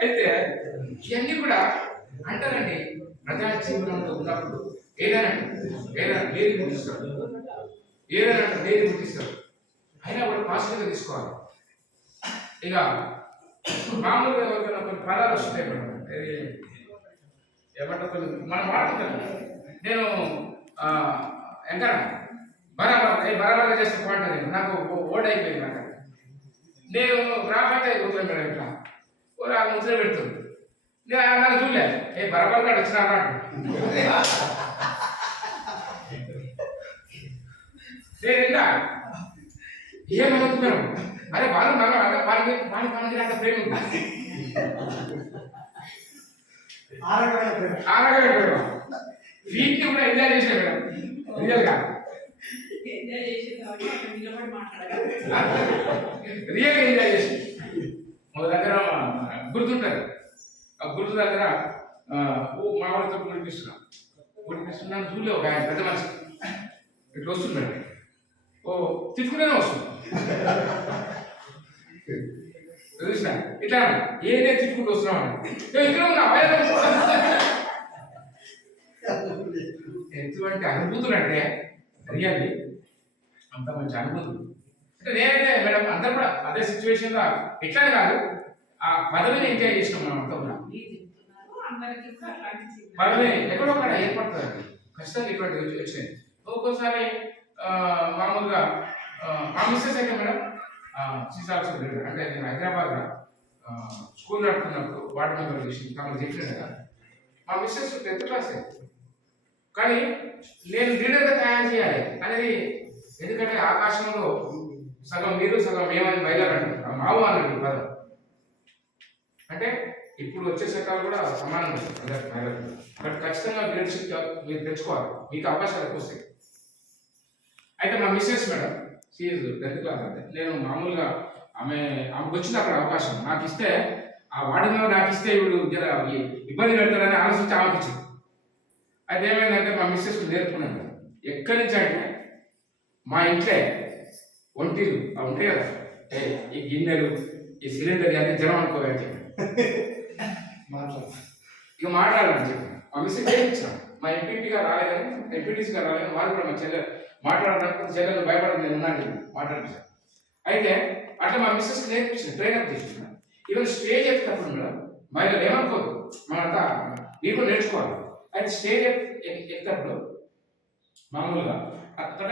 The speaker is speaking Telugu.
అయితే ఇవన్నీ కూడా అంటారండి. ప్రజా జీవనంలో ఉన్నప్పుడు ఏదైనా డైలీ గుర్తిస్తారు, ఏదైనా డైలీ గుర్తిస్తారు, అయినా కూడా పాజిటివ్గా తీసుకోవాలి. ఇక మామూలుగా ఎవరికైనా కొన్ని పదాలు వస్తాయి మేడం, ఏమంటారు కొన్ని మనం వాడుతున్నాం. నేను ఎంకరా బరాబర్ చేస్తే బాగుంటుంది, నాకు ఓట్ అయిపోయింది. నాకు నేను రాబట్టే కూర్చోండి మేడం, ఇట్లా ఆ ముద్ర పెడుతుంది. నేను నాకు చూడలే, బరాబర్ కాడ వచ్చినా నేను ఇంకా ఏమవుతున్నాను, అరే వాళ్ళు మనకి అంత ప్రేమ వీటిని కూడా ఎంజాయ్ చేసాను మేడం, రియల్గా రియల్గా ఎంజాయ్ చేసి ఒక దగ్గర గుర్తుంటుంది. ఆ గుర్తు దగ్గర మా వాళ్ళతో గుడిపిస్తున్నాను చూడలే. ఒక ఆయన పెద్ద మనిషి ఇట్లా వస్తున్నాడు, తిట్టుకునే వస్తుంది. చూసినా ఇట్లా ఏదే తిట్టుకుంటూ వస్తున్నావు, ఇక్కడ ఉన్నా ఎటువంటి అనుభూతులు అంటే రియల్లీ అంత మంచి అనుభూతులు. అంటే నేనైతే మేడం అందరూ కూడా అదే సిచ్యువేషన్లో ఎట్లానే కాదు, ఆ పదవిని ఎంజాయ్ చేసినాం మనం అంతా కూడా. పదవి ఎక్కడో అక్కడ ఏర్పడుతుంది ఖచ్చితంగా. ఇటువంటి వచ్చినాయి ఒక్కోసారి మామూలుగా మా మిస్సెస్ అయితే మేడం సీసాల్సి అంటే నేను హైదరాబాద్లో స్కూల్ నడుపుతున్నప్పుడు వార్డు మెంబర్ చేసి తమకు చెప్పినాను కదా, మా మిస్సెస్ 10th క్లాస్ కానీ నేను లీడర్గా తయారు చేయాలి అనేది. ఎందుకంటే ఆకాశంలో సగం మీరు సగం మేమని బయలుదేరండి, మావు అన్నది పదం. అంటే ఇప్పుడు వచ్చే చట్టాలు కూడా సమానంగా వస్తుంది అందరికి, బట్ ఖచ్చితంగా లీడర్షిప్ మీరు తెచ్చుకోవాలి, మీకు అవకాశాలు ఎక్కువ వస్తాయి. అయితే మా missus madam she 10th class. అంటే నేను మామూలుగా ఆమెకు వచ్చింది అక్కడ అవకాశం నాకు ఇస్తే, ఆ వార్డు మెంబర్ నాకు ఇస్తే ఇప్పుడు ఇబ్బంది పెడతారని ఆలోచించి ఆమెకి ఇచ్చింది. అయితే ఏమైందంటే మా మిస్సెస్కి నేర్పుకున్నాను ఎక్కడి నుంచి అంటే మా ఇంట్లో ఒంటీలు ఉంటాయి కదా, ఈ గిన్నెలు ఈ సిలిండర్ అన్ని జనం అనుకోవాలి ఇక మాట్లాడాలని చెప్పి మా మిస్సెస్ చేయించాం. మా ఎంపీటీగా రాలేదని, ఎంపీటీసీగా రాలేదని వాళ్ళు కూడా మా చెల్లె మాట్లాడడానికి చెల్లెలు భయపడడం నేను ఉన్నాను మాట్లాడించాను. అయితే అట్లా మా మిస్సెస్కి నేర్పించిన ట్రైనప్ చేసిన. ఈవెన్ స్టేజ్ ఎక్కినప్పుడు కూడా మహిళలు ఏమనుకోదు, మనంతా మీరు నేర్చుకోవాలి. అయితే స్టేజ్ ఎక్కినప్పుడు మామూలుగా అక్కడ